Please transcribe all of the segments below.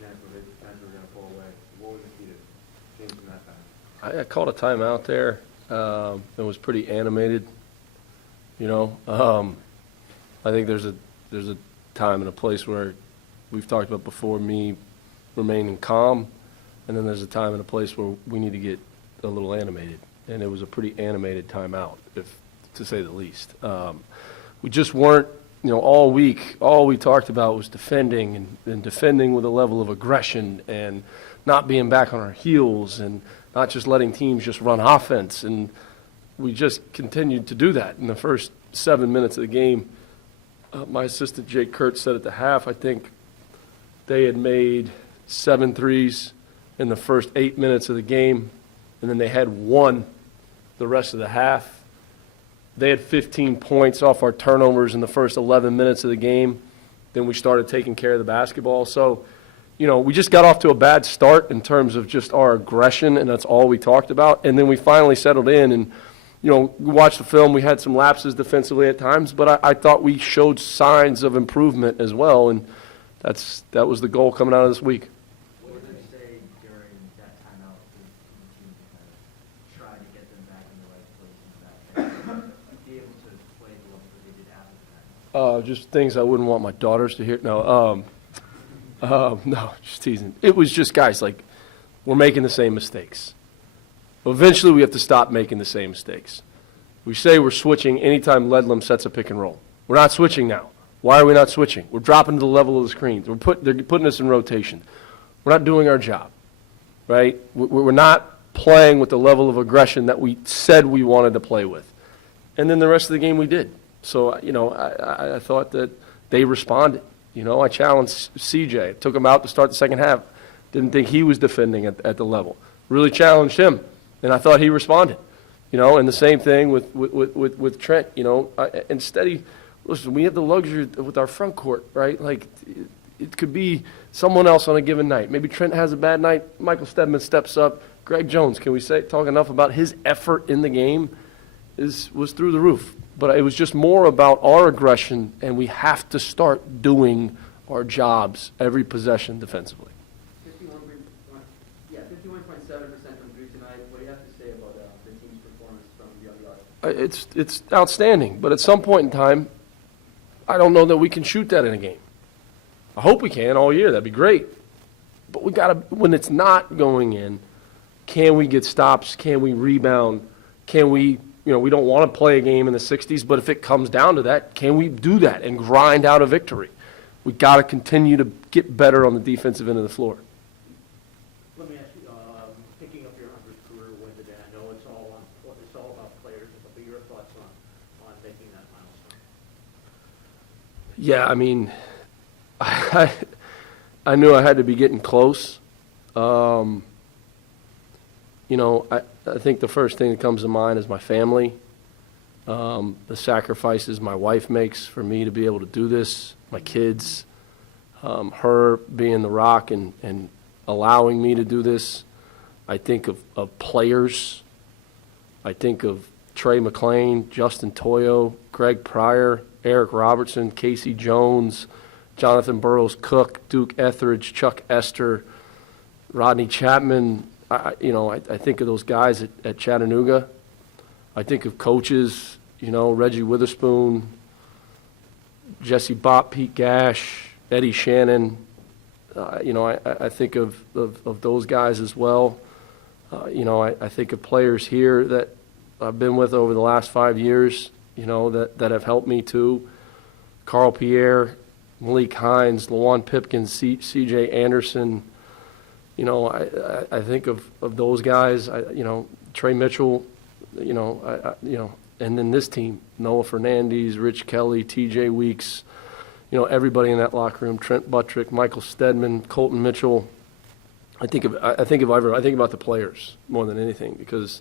chance where they potentially were going to pull away. What was the key to changing that time? I called a timeout there. It was pretty animated, you know. I think there's a time and a place where we've talked about before, me remaining calm, and then there's a time and a place where we need to get a little animated, and it was a pretty animated timeout, if to say the least. We just weren't, you know, all week, all we talked about was defending and defending with a level of aggression and not being back on our heels and not just letting teams just run offense. And we just continued to do that in the first 7 minutes of the game. My assistant, Jake Kurtz, said at the half, I think they had made 7 threes in the first 8 minutes of the game, and then they had 1 the rest of the half. They had 15 points off our turnovers in the first 11 minutes of the game. Then we started taking care of the basketball. So, you know, we just got off to a bad start in terms of just our aggression, and that's all we talked about. And then we finally settled in, and, you know, we watched the film. We had some lapses defensively at times, but I thought we showed signs of improvement as well, and that was the goal coming out of this week. What did they say during that timeout to the team to kind of try to get them back in the right place and back be able to play the level that they did after that? Just things I wouldn't want my daughters to hear. No, no, just teasing. It was just, guys, like, we're making the same mistakes. Eventually, we have to stop making the same mistakes. We say we're switching anytime Ledlam sets a pick and roll. We're not switching now. Why are we not switching? We're dropping to the level of the screens. They're putting us in rotation. We're not doing our job, right? We're not playing with the level of aggression that we said we wanted to play with. And then the rest of the game we did. So, you know, I thought that they responded. You know, I challenged CJ. Took him out to start the second half. Didn't think he was defending at the level. Really challenged him, and I thought he responded. You know, and the same thing with Trent. You know, and steady. Listen, we have the luxury with our front court, right? Like, it could be someone else on a given night. Maybe Trent has a bad night. Michael Stedman steps up. Greg Jones, can we talk enough about his effort in the game? Was through the roof. But it was just more about our aggression, and we have to start doing our jobs every possession defensively. 51.7% from three tonight. What do you have to say about the team's performance from the other guys? It's outstanding, but at some point in time, I don't know that we can shoot that in a game. I hope we can all year. That'd be great. But we gotta, when it's not going in, can we get stops? Can we rebound? Can we? You know, we don't want to play a game in the 60s, but if it comes down to that, can we do that and grind out a victory? We got to continue to get better on the defensive end of the floor. Let me ask you, picking up your 100th career win today, I know it's all about players, but your thoughts on making that milestone? Yeah, I mean, I knew I had to be getting close. You know, I think the first thing that comes to mind is my family, the sacrifices my wife makes for me to be able to do this, my kids, her being the rock and allowing me to do this. I think of players. I think of Trey McClain, Justin Toyo, Greg Pryor, Eric Robertson, Casey Jones, Jonathan Burroughs-Cook, Duke Etheridge, Chuck Esther, Rodney Chapman. I think of those guys at Chattanooga. I think of coaches, you know, Reggie Witherspoon, Jesse Bopp, Pete Gash, Eddie Shannon. I think of those guys as well. I think of players here that I've been with over the last 5 years, you know, that have helped me too. Carl Pierre, Malik Hines, Lawan Pipkins, C.J. Anderson. You know, I think of those guys. Trey Mitchell. And then this team: Noah Fernandez, Rich Kelly, T.J. Weeks. You know, everybody in that locker room: Trent Buttrick, Michael Stedman, Colton Mitchell. I think about the players more than anything because,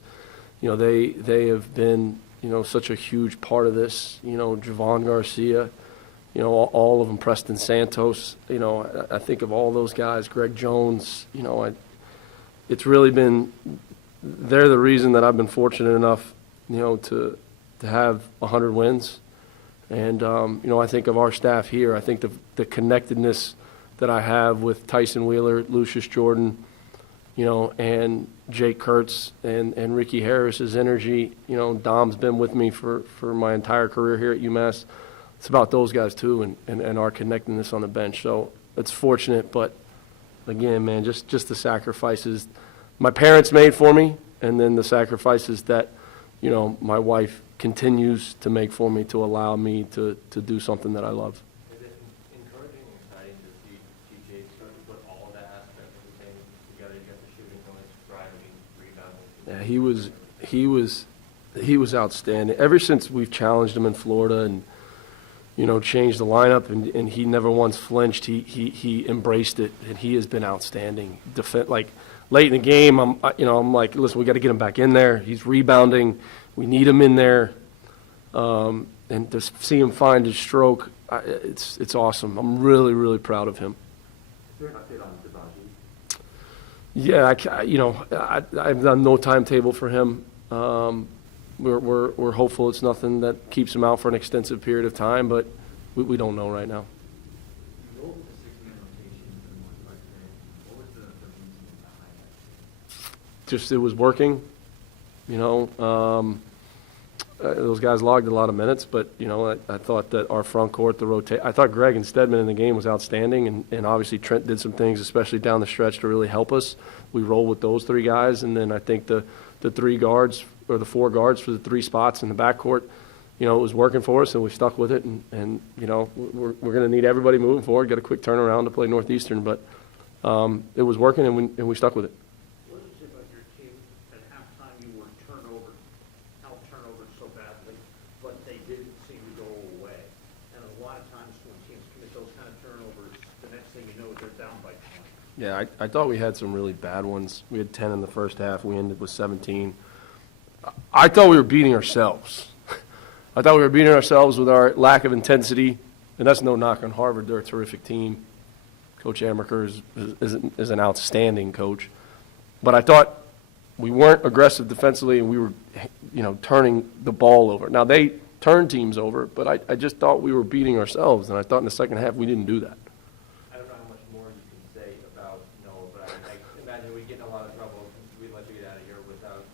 you know, they have been, you know, such a huge part of this. You know, Javon Garcia. You know, all of them, Preston Santos, you know, I think of all those guys, Greg Jones, you know, it's really been, they're the reason that I've been fortunate enough, you know, to have 100 wins. And, I think of our staff here. I think the connectedness that I have with Tyson Wheeler, Lucius Jordan, you know, and Jake Kurtz and Ricky Harris's energy. You know, Dom's been with me for my entire career here at UMass. It's about those guys too, and our connectedness on the bench. So it's fortunate, but again, man, just the sacrifices my parents made for me, and then the sacrifices that, you know, my wife continues to make for me to allow me to do something that I love. Is it encouraging and exciting to see TJ start to put all of that aspect of the game together? You got the shooting, going, driving, rebounding. Yeah, he was outstanding. Ever since we've challenged him in Florida and, you know, changed the lineup, and he never once flinched. He embraced it, and he has been outstanding. Like late in the game, I'm like, listen, we got to get him back in there. He's rebounding. We need him in there, and to see him find his stroke, it's awesome. I'm really, really proud of him. Is there an update on Devanji? Yeah, I've done no timetable for him. We're hopeful it's nothing that keeps him out for an extensive period of time, but we don't know right now. You rolled with the 6-man rotation for the most part today. What was the reasoning behind that? Just it was working, you know. Those guys logged a lot of minutes, but, you know, I thought that our front court, I thought Greg and Stedman in the game was outstanding, and obviously Trent did some things, especially down the stretch, to really help us. We rolled with those three guys, and then I think the three guards, or the four guards for the three spots in the backcourt, you know, it was working for us, and we stuck with it, and you know, we're going to need everybody moving forward, get a quick turnaround to play Northeastern, but it was working, and we stuck with it. What did you say about your team at halftime? You were out turnovers so badly, but they didn't seem to go away. And a lot of times when teams commit those kind of turnovers, the next thing you know, they're down by 20. Yeah, I thought we had some really bad ones. We had 10 in the first half. We ended with 17. I thought we were beating ourselves. I thought we were beating ourselves with our lack of intensity, and that's no knock on Harvard. They're a terrific team. Coach Amaker is an outstanding coach. But I thought we weren't aggressive defensively, and we were, you know, turning the ball over. Now, they turned teams over, but I just thought we were beating ourselves, and I thought in the second half we didn't do that. I don't know how much more you can say about Noah, but I imagine we get in a lot of trouble if we let you get out of here without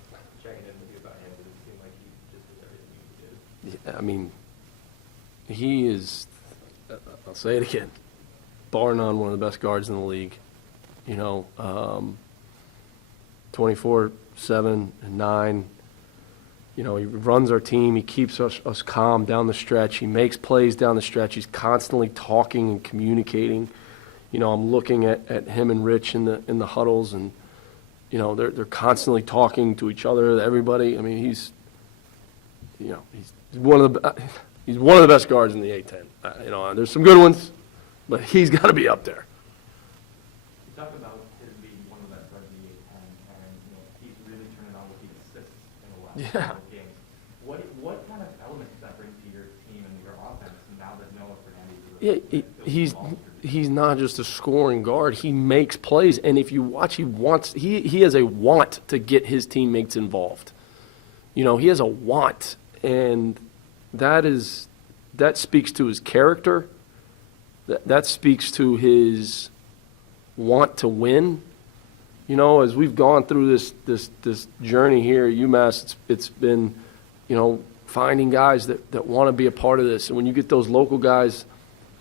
checking in with you about him, because it seemed like he just did everything he did. I mean, he is, I'll say it again, bar none, one of the best guards in the league. You know, 24/7 and 9. You know, he runs our team. He keeps us calm down the stretch. He makes plays down the stretch. He's constantly talking and communicating. You know, I'm looking at him and Rich in the huddles, and you know, they're constantly talking to each other, everybody. I mean, he's one of the best guards in the A-10. You know, there's some good ones, but he's got to be up there. You talked about his being one of the best guards in the A-10, and you know, he's really turning on with the assists in the last couple of games. What kind of elements does that bring to your team and your offense now that Noah Fernandez is He's not just a scoring guard. He makes plays, and if you watch, he has a want to get his teammates involved. You know, he has a want, and that speaks to his character. That speaks to his want to win. You know, as we've gone through this journey here at UMass, it's been, you know, finding guys that want to be a part of this. And when you get those local guys,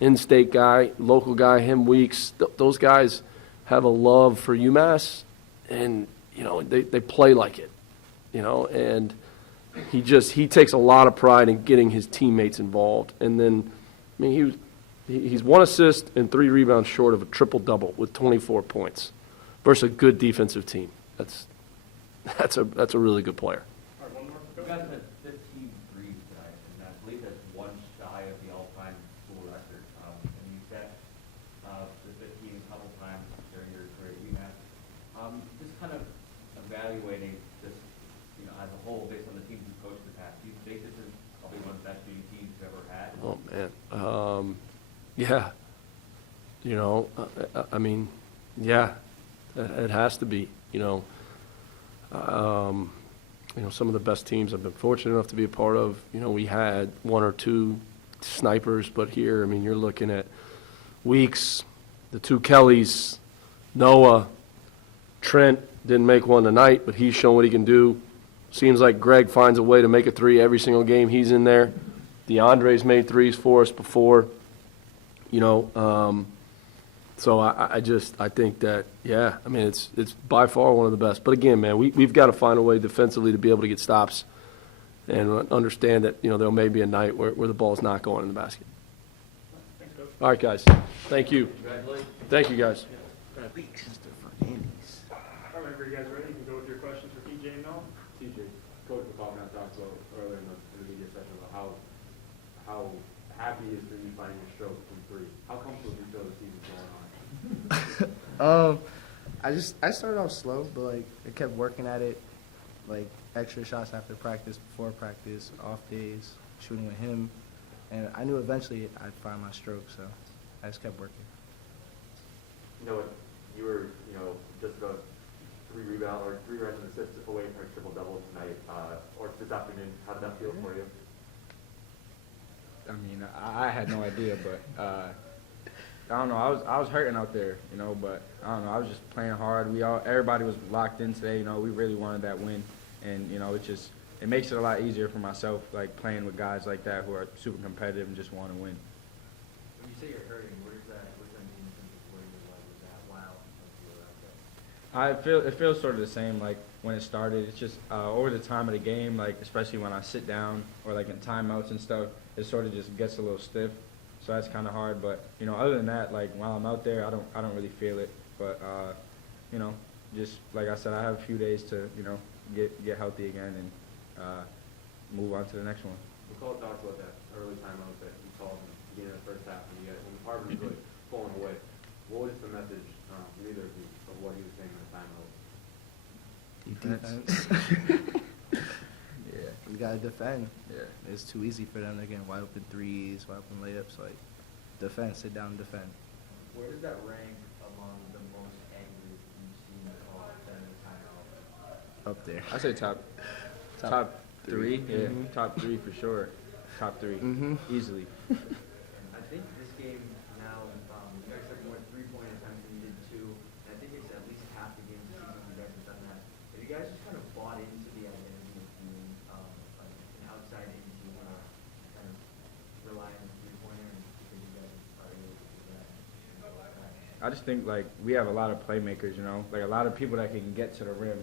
in-state guy, local guy, him Weeks, those guys have a love for UMass, and, you know, they play like it, you know, and he takes a lot of pride in getting his teammates involved. And then, I mean, he's 1 assist and 3 rebounds short of a triple-double with 24 points versus a good defensive team. That's a really good player. All right, one more. You guys had 15 threes tonight, and I believe that's one shy of the all-time school record. And you set the 15 a couple times during your career at UMass. Just kind of evaluating this, you know, as a whole, based on the teams you've coached in the past, do you think this is probably one of the best shooting teams you've ever had? Oh, man. Yeah. You know, I mean, yeah, it has to be, you know. You know, some of the best teams I've been fortunate enough to be a part of, you know, we had 1 or 2 snipers, but here, I mean, you're looking at Weeks, the two Kellys, Noah, Trent didn't make one tonight, but he's shown what he can do. Seems like Greg finds a way to make a three every single game he's in there. DeAndre's made threes for us before, you know. So I think that, yeah, I mean, it's by far one of the best. But again, man, we've got to find a way defensively to be able to get stops and understand that, you know, there may be a night where the ball's not going in the basket. Thanks, Coach. All right, guys. Thank you. Congratulations. Thank you, guys. All right, whenever you guys are ready, you can go with your questions for TJ and Noah. TJ, Coach McCall talked about earlier in the media session about how happy he is for you finding your stroke from three. How comfortable do you feel the season's going on? I started off slow, but like I kept working at it, like extra shots after practice, before practice, off days, shooting with him, and I knew eventually I'd find my stroke, so I just kept working. You know what? You were, just about three runs and assists away from a triple-double tonight, or this afternoon. How did that feel for you? I mean, I had no idea, but I don't know. I was hurting out there, but I don't know. I was just playing hard. Everybody was locked in today. We really wanted that win, and it makes it a lot easier for myself, like playing with guys like that who are super competitive and just want to win. When you say you're hurting, what does that mean in terms of where your leg was at while you were out there? It feels sort of the same like when it started. It's just over the time of the game, like especially when I sit down or like in timeouts and stuff, it sort of just gets a little stiff. So that's kind of hard. But other than that, like while I'm out there, I don't really feel it. But just like I said, I have a few days to get healthy again and move on to the next one. McCall talked about that early timeout that you called in the beginning of the first half when Harvard was really pulling away. What was the message from either of you of what he was saying in the timeout? Defense. Yeah. We gotta defend. Yeah. It's too easy for them to get wide open threes, wide open layups. Like, defend, sit down, and defend. Where does that rank among the most angry you've seen call during the timeout? Up there. I say top three. Yeah, top three for sure. Top three, easily. And I think this game now, you guys have more three-point attempts than you did two. And I think it's at least half the game this season you guys have done that. Have you guys just kind of bought into the identity of being like an outside-in team or kind of relying on the three-pointer and because you guys are able to do that? I just think like we have a lot of playmakers, like a lot of people that can get to the rim.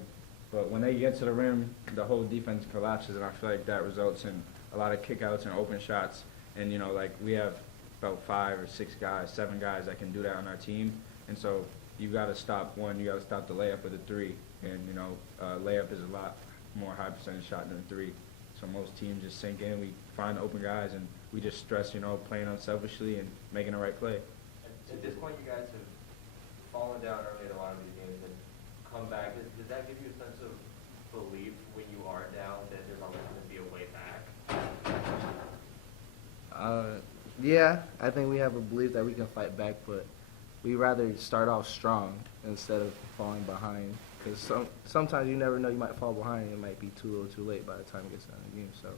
But when they get to the rim, the whole defense collapses, and I feel like that results in a lot of kickouts and open shots. And like we have about 5 or 6 guys, 7 guys that can do that on our team. And so you got to stop one. You got to stop the layup with a three. And layup is a lot more high percentage shot than a three. So most teams just sink in. We find open guys, and we just stress, playing unselfishly and making the right play. At this point, you guys have fallen down early in a lot of these games and come back. Does that give you a sense of belief when you are down that there's always going to be a way back? Yeah, I think we have a belief that we can fight back, but we rather start off strong instead of falling behind. Because sometimes you never know, you might fall behind and it might be too late by the time it gets down to the game. So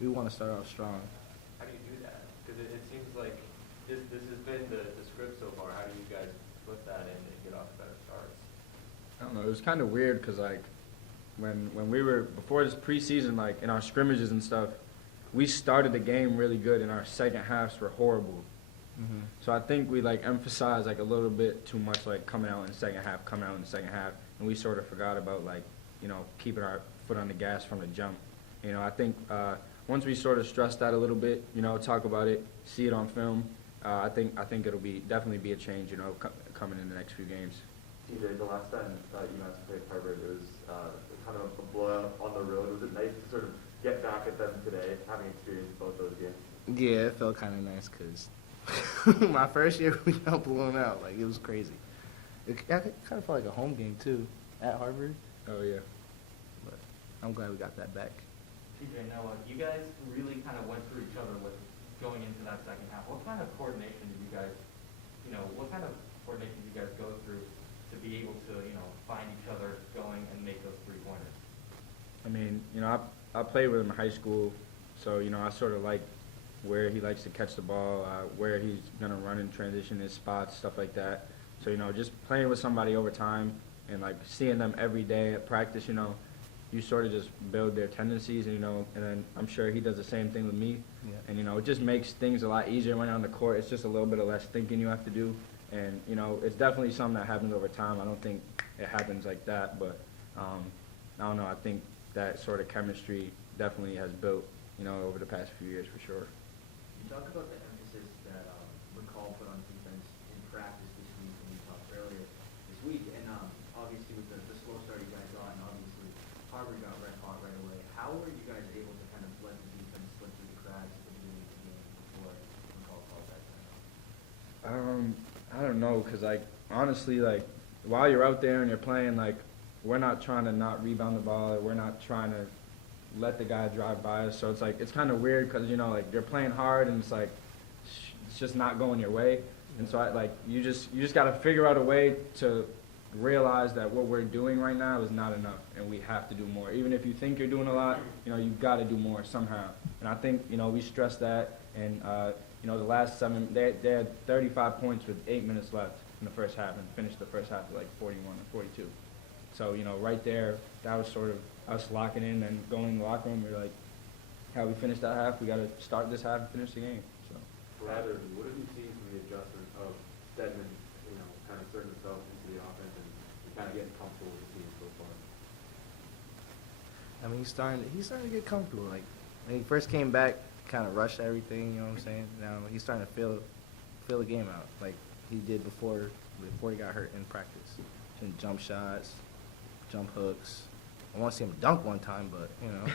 we want to start off strong. How do you do that? Because it seems like this has been the script so far. How do you guys flip that in and get off better starts? I don't know. It was kind of weird because like when we were before this preseason, like in our scrimmages and stuff, we started the game really good and our second halves were horrible. So I think we like emphasized like a little bit too much like coming out in the second half, and we sort of forgot about like keeping our foot on the gas from the jump. I think once we sort of stress that a little bit, talk about it, see it on film, I think it'll definitely be a change, coming in the next few games. TJ, the last time you guys played Harvard, it was kind of a blowout on the road. Was it nice to sort of get back at them today, having experienced both those games? Yeah, it felt kind of nice because my first year we got blown out. Like, it was crazy. It kind of felt like a home game, too, at Harvard. Oh, yeah. But I'm glad we got that back. TJ, Noah, you guys really kind of went through each other with going into that second half. What kind of coordination did you guys, go through to be able to, find each other going and make those three-pointers? I mean, I played with him in high school, so, I sort of like where he likes to catch the ball, where he's going to run in transition, his spots, stuff like that. So, you know, just playing with somebody over time and, like, seeing them every day at practice, you know, you sort of just build their tendencies, and, you know, and then I'm sure he does the same thing with me. Yeah. And, you know, it just makes things a lot easier when you're on the court. It's just a little bit of less thinking you have to do. And, you know, it's definitely something that happens over time. I don't think it happens like that, but I don't know. I think that sort of chemistry definitely has built, you know, over the past few years for sure. You talk about the emphasis that McCall put on defense in practice this week, and we talked earlier this week, and obviously with the slow start you guys got, and obviously Harvard got red hot right away. How were you guys able to kind of let the defense slip through the cracks at the beginning of the game before McCall called that time? I don't know, because, like, honestly, like, while you're out there and you're playing, like, we're not trying to not rebound the ball, or we're not trying to let the guy drive by us. So it's like, it's kind of weird because, you know, like, you're playing hard and it's like, it's just not going your way. And so, you just got to figure out a way to realize that what we're doing right now is not enough, and we have to do more. Even if you think you're doing a lot, you know, you've got to do more somehow. And I think, you know, we stressed that, and, you know, the last 7, they had 35 points with 8 minutes left in the first half and finished the first half at like 41 or 42. So, you know, right there, that was sort of us locking in and going in the locker room. We were like, how we finished that half, we got to start this half and finish the game. So. Rather, what have you seen from the adjustment of Stedman, you know, kind of inserting himself into the offense and kind of getting comfortable with the team so far? I mean, he's starting to get comfortable. Like, when he first came back, kind of rushed everything, you know what I'm saying? Now he's starting to feel the game out, like he did before he got hurt in practice. And jump shots, jump hooks. I want to see him dunk one time, but, you know,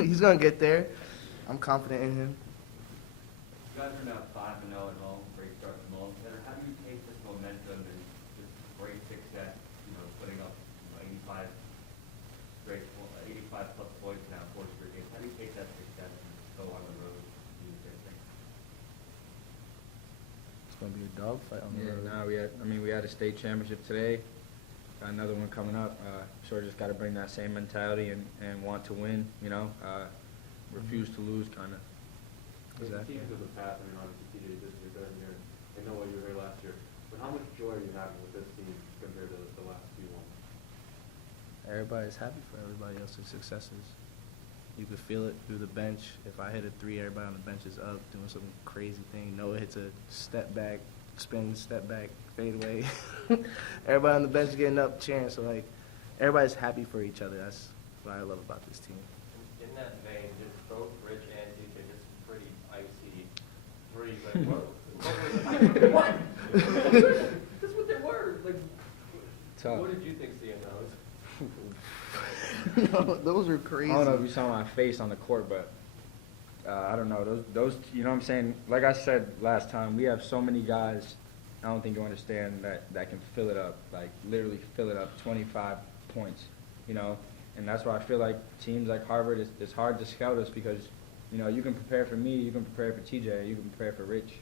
he's going to get there. I'm confident in him. You guys are now 5-0 at home, great start from home. How do you take this momentum and this great success, you know, putting up 85 plus points now, 4 straight games? How do you take that success and go on the road and do the same thing? It's going to be a dogfight on the Yeah, road. we had a state championship today. Got another one coming up. Sort of just got to bring that same mentality and want to win, you know, refuse to lose kind of. With the Exactly. teams of the past, I mean, obviously TJ, this is your third year. I know what you were here last year. But how much joy are you having with this team compared to the last few ones? Everybody's happy for everybody else's successes. You could feel it through the bench. If I hit a 3, everybody on the bench is up doing some crazy thing. Noah hits a step back, spin, step back, fade away. Everybody on the bench getting up, cheering. So, like, everybody's happy for each other. That's what I love about this team. In that vein, just both Rich and TJ, just pretty icy threes. Like, what that's what they were. Like, Tough. what did you think seeing those? Those are crazy. I don't know if you saw my face on the court, but I don't know. Those, you know what I'm saying? Like I said last time, we have so many guys, I don't think you understand, that can fill it up, like literally fill it up, 25 points, you know? And that's why I feel like teams like Harvard, it's hard to scout us because, you know, you can prepare for me, you can prepare for TJ, you can prepare for Rich,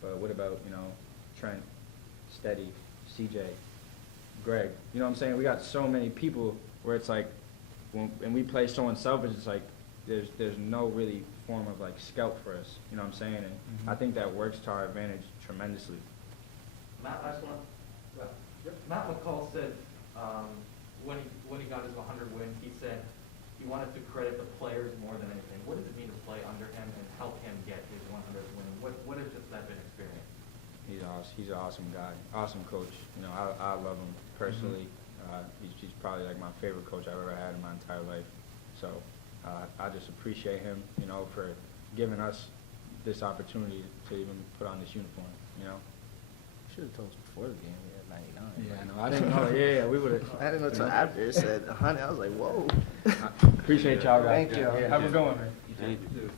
but what about, you know, Trent, Steady, CJ, Greg? You know what I'm saying? We got so many people where it's like, when we play so unselfish, it's like there's no really form of like scout for us. You know what I'm saying? And I think that works to our advantage tremendously. Matt, last one. Matt McCall said when he got his 100 win, he said he wanted to credit the players more than anything. What does it mean to play under him and help him get his 100th win? What has just that been experience? He's awesome. He's an awesome guy, awesome coach. You know, I love him personally. He's probably like my favorite coach I've ever had in my entire life. So I just appreciate him, you know, for giving us this opportunity to even put on this uniform. You know. Should have told us before the game we had 99. Yeah, no, I didn't know. Yeah, we would have. I didn't know until after it said 100. I was like, whoa. Appreciate y'all guys. Thank you. Yeah, have a good one, man. Thank you.